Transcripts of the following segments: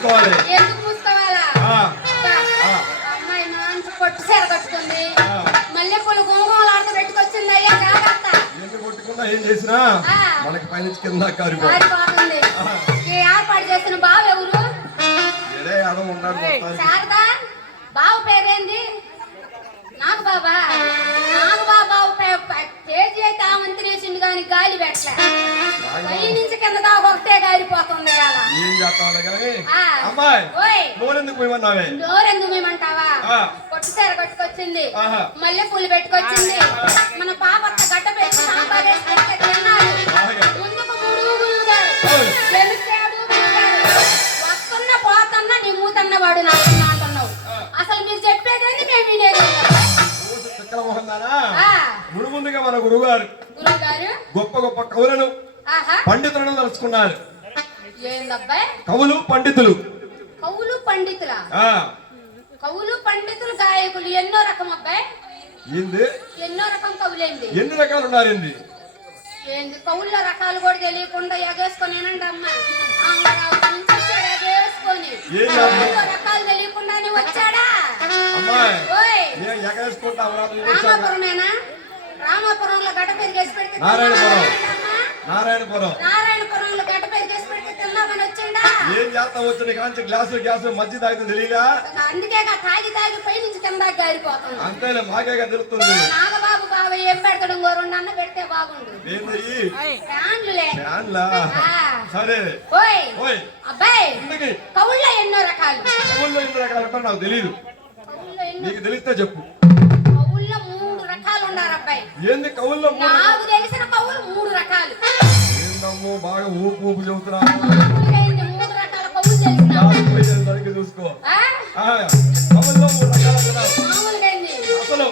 మూసుకోవాలి. ఎందుకు మూసుకోవాలా? అమ్మాయి మంచి పొట్టు చీర కట్టుకుంది, మల్లెపూలు గుంగుమలాడుతూ పెట్టుకొచ్చింది. అయ్యా జాగ్రత్త. ఎందుకు కొట్టుకున్నా ఏం చేసినా మనకి పైన కింద కారిపోతుంది. ఏర్పాటు చేసిన బావ ఎవరు? శారదా. బావ పేరేంది? నాకు బాబా. నాకు బాబా పేజీ అయితే ఆ మంత్రి వేసిండు కానీ గాలి పెట్టలే. పై నుంచి కింద దాకా ఒకటే గాలిపోతుంది. నోరెందుకు మేమంటావా? పొట్టు చీర కట్టుకొచ్చింది, మల్లె పూలు పెట్టుకొచ్చింది. మన పాప గడ్డ పెట్టి సాంబార్ వేసి తిన్నారు. ముందుకు వస్తున్న పోతున్నా నీ మూతన్న వాడు నాకు అంటున్నావు. అసలు మీరు చెప్పేదని మేము వినేది. ముందుగా మన గురుగారు గొప్ప గొప్ప కవులను పండితులను తలుచుకున్నారు. ఏందబ్బాయి? కవులు పండితులు. కవులు పండితుల? కవులు పండితులు గాయకులు ఎన్నో రకం అబ్బాయి. ఏంది ఎన్నో రకం కవులేంది? ఎన్ని రకాలు ఉన్నారేంది? ఏంది కవుల రకాలు కూడా తెలియకుండా ఎగేసుకొని అమ్మా. నుంచి వచ్చాడు ఎగేసుకొని. రకాలు తెలియకుండానే వచ్చాడా? రామాపురమేనా? రామాపురంలో గడ్డ పెరిగేసి పెడితే నారాయణపురంలో గడ్డ పెరిగేసి పెడితే తిన్నామని వచ్చిండా? ఏం చేస్తా వచ్చిన కాంచి గ్లాసు మధ్య తాగితే తెలియదా? అందుకే తాగి పై నుంచి కింద గారిపోతుంది. అంతేలే మాకేగా తెలుస్తుంది. నాగబాబు బాబు ఏం పెడతాడు? ఇంకో 2 అన్న పెడితే బాగుండు. సరే అబ్బాయి కవుల్లో ఎన్నో రకాలు. నాకు తెలియదు, నీకు తెలిస్తే చెప్పు. కవుల్లో 3 రకాలు ఉన్నారు అబ్బాయి. ఏంది కవుల్లో? నాకు తెలిసిన కవులు 3 రకాలు. ఏందమ్మో బాగా ఊపు ఊపు చెబుతున్నావు. 3 రకాల కవులు తెలిసిన చూసుకో. కవుల్లో 3 రకాలు. మామూలుగా అసలు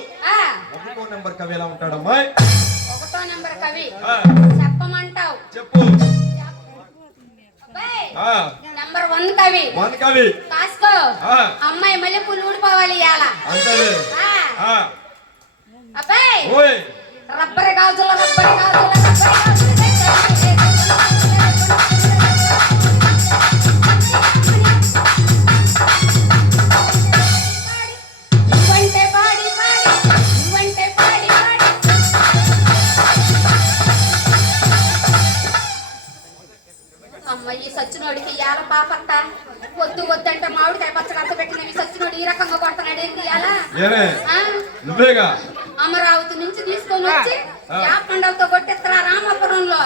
1వ నెంబర్ కవి ఎలా ఉంటాడమ్మా? 1వ నెంబర్ కవి చెప్పమంటావు? చెప్పు. నంబర్ 1 కవి. 1 కవి కాసుకో. అమ్మాయి మల్లెపూలు ఊడిపోవాలి ఇయాల. అబ్బాయి రబ్బర్ గాజుల ఈ సచ్చినోడికి ఇయాల పాపత్త వద్దు వద్దంటే మామిడికాయ పచ్చడి అంత పెట్టినవి సచ్చినోడు ఈ రకంగా కొడుతున్నాడు. ఏంటి ఇయాల? అమరావతి నుంచి తీసుకొని వచ్చి యాపండలతో కొట్టిస్తారా రామాపురంలో?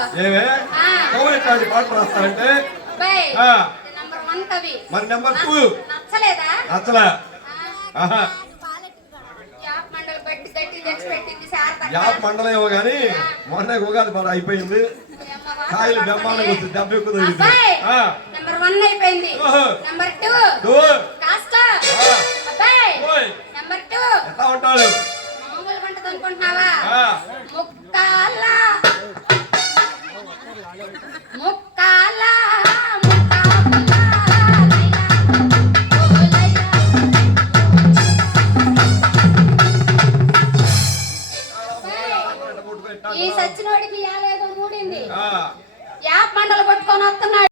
నంబర్ 1 కవి. నచ్చలేదా? యాపమండలు పెట్టి గట్టి తెచ్చి పెట్టింది శారద. యాపమండలేమో గాని మొన్న ఉగాది బాగా అయిపోయింది. కాయలు బ్రహ్మాండంగా వస్తుంది. దెబ్బ ఎక్కువ నంబర్ 1 అయిపోయింది. నంబర్ 2 కాస్తా. అబ్బాయి నంబర్ 2 ఎట్లా ఉంటాడు? మామూలుగా ఉంటది అనుకుంటున్నావా? ముక్కాల